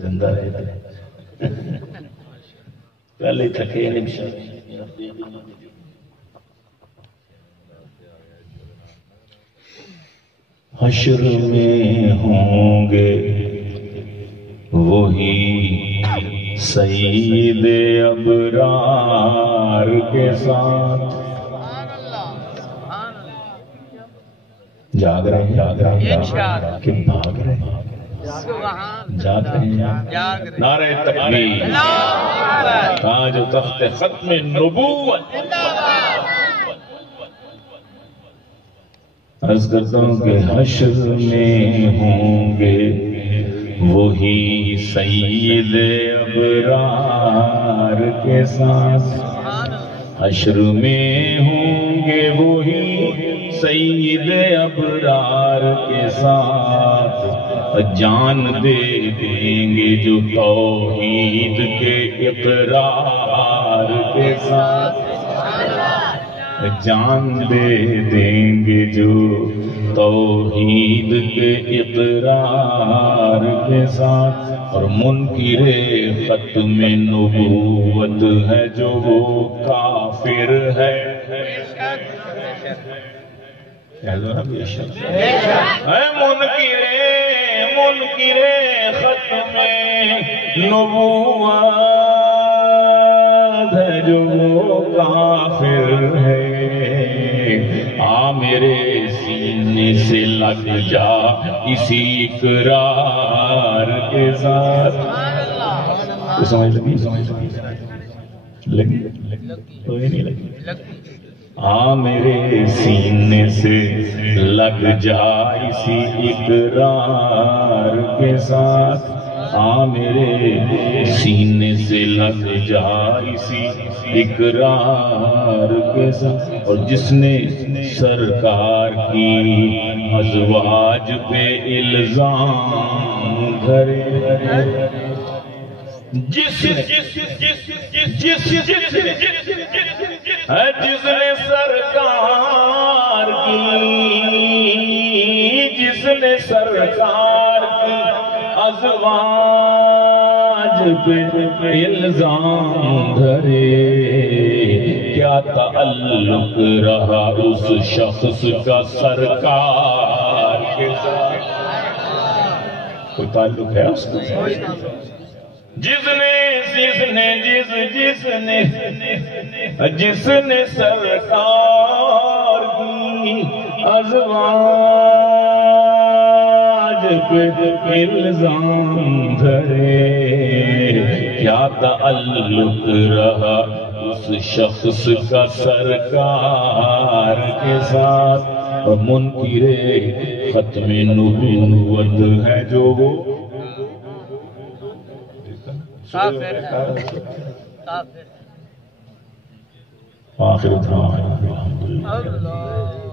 زندہ رہے پہلے تھکے نہیں بشار حشر میں ہوں گے وہی سید ابرار کے ساتھ جاگ رہے ہیں کہ بھاگ رہے ہیں جاگ رہے ہیں نعرہ تکبیر تاج و تخت ختم نبوت عرض کرتا ہوں کہ حشر میں ہوں گے وہی سید ابرار کے ساتھ حشر میں ہوں گے وہی سید ابرار کے ساتھ جان دے دیں گے جو توحید کے اقرار کے ساتھ جان دے دیں گے جو توحید کے اقرار کے ساتھ اور منکر ختم نبوت ہے جو وہ کافر ہے منکر ختم نبوت ہے جو وہ کافر ہے میرے سینے سے لگ جا اسی اقرار کے ساتھ سمجھ لگی کوئی نہیں لگی میرے سینے سے لگ جا اسی اقرار کے ساتھ میرے سینے سے لگ جا اسی اقرار کے ساتھ اور جس نے سرکار کی ازواج پہ الزام دھرے جس نے سرکار کی ازواج پہ الزام دھرے کیا تعلق رہا اس شخص کا سرکار کے ساتھ کوئی تعلق ہے اس کا جس نے سرکار کی ازواج پہ الزام دھرے کیا تعلق رہا اس شخص کا سرکار کے ساتھ اور منکر ختم نبوت ہے جو وہ کافر آخر دعوانا الحمدللہ